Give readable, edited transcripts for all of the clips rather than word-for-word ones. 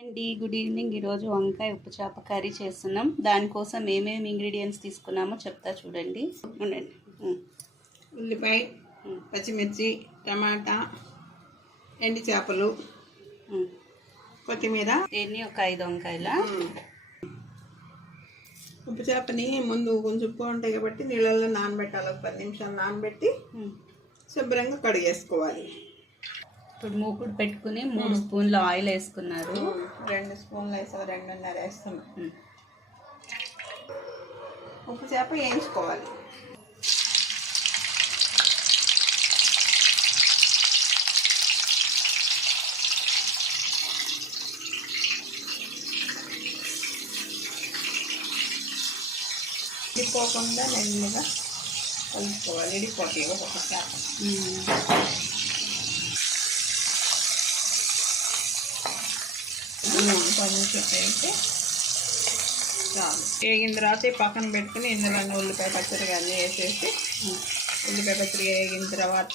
అండి good evening. ఈరోజు వంకాయ ఉప్పు చేప కర్రీ చేస్తున్నాం. దానికోసం ఏమేమి ఇంగ్రీడియంట్స్ తీసుకున్నామో చెప్తా చూడండి. ఉండండి. ఉల్లిపాయ, పచ్చిమిర్చి, టమాటా, ఎండి చేపలు, కొత్తిమీర. దీన్ని ఒక 5 వంకాయల. ఉప్పు చేపని ముందు కొంచెం ఉప్పు ఉంటాయి కాబట్టి నీళ్ళల్లో నానబెట్టాలి. ఒక 10 నిమిషాలు నానబెట్టి శుభ్రంగా కడిగేసుకోవాలి. ఇప్పుడు మూకుడు పెట్టుకుని 3 స్పూన్ల ఆయిల్ వేసుకున్నారు. 2 స్పూన్లు వేసాం, 2.5 వేస్తున్నాం. ఉప్పు చేప వేయించుకోవాలి. ఇడిపోకుండా నెమ్మదిగా కలుపుకోవాలి. ఇడిపోతాయి ఒక్కొక్క చేప. కొంచెం వేసి చాలు. వేగిన తర్వాత పక్కన పెట్టుకుని ఇందులో ఉల్లిపాయ పచ్చడి అన్నీ వేసేసి ఉల్లిపాయ పచ్చడి వేగిన తర్వాత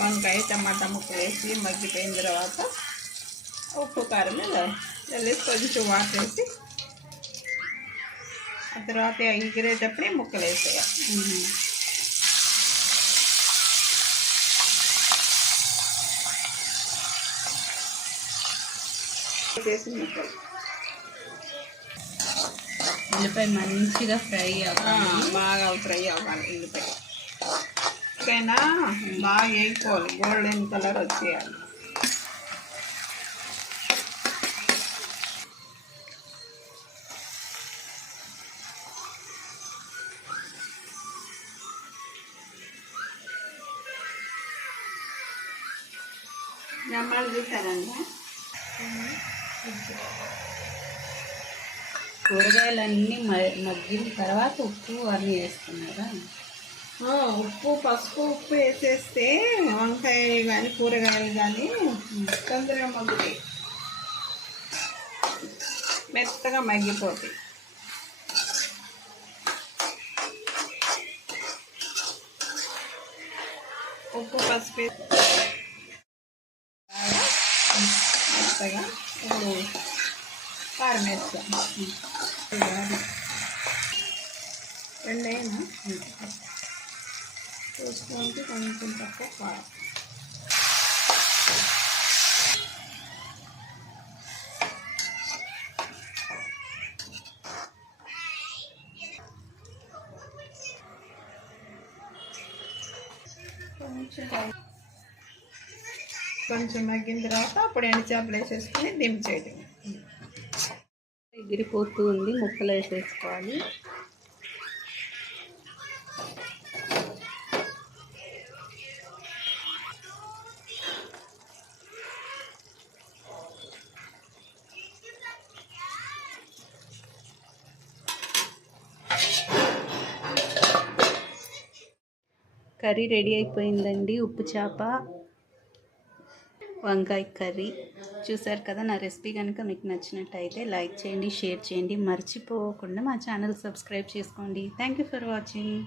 వంకాయ టమాటా ముక్కలు వేసి మగ్గిపోయిన తర్వాత ఉప్పు కారం వేసి కొంచెం వాటర్ వేసి ఆ తర్వాత ఎగిరేటప్పుడే ముక్కలు వేసేయాలి. చేసి ముక్కలు ఉల్లిపాయ మంచిగా ఫ్రై అవ్వాలి. బాగా ఫ్రై అవ్వాలి. ఉల్లిపాయ పైన బాగా వేసుకోవాలి. గోల్డెన్ కలర్ వచ్చేయాలి. నెమ్మలు చూసారండి. కూరగాయలన్నీ మగ్గిన తర్వాత ఉప్పు అన్నీ వేసుకున్నారా? ఉప్పు, పసుపు, ఉప్పు వేసేస్తే వంకాయ కానీ కూరగాయలు కానీ తొందరగా మగ్గుతాయి, మెత్తగా మగ్గిపోతాయి. ఉప్పు, పసుపు మెత్తగా ఇప్పుడు కారం వేస్తాం. 2 అయినా చూసుకుంటే కొంచెం తక్కువ కారం. కొంచెం మగ్గిన తర్వాత అప్పుడు ఎండు చేపలు వేసేసుకుని దించేయడం. ఎగిరిపోతూ ఉంది, ముక్కలు వేసేసుకోవాలి. కర్రీ రెడీ అయిపోయిందండి. ఉప్పు చేప వంకాయ కర్రీ చూసారు కదా. నా రెసిపీ కనుక మీకు నచ్చినట్టయితే లైక్ చేయండి, షేర్ చేయండి, మర్చిపోకుండా మా ఛానల్ సబ్స్క్రైబ్ చేసుకోండి. Thank you for watching.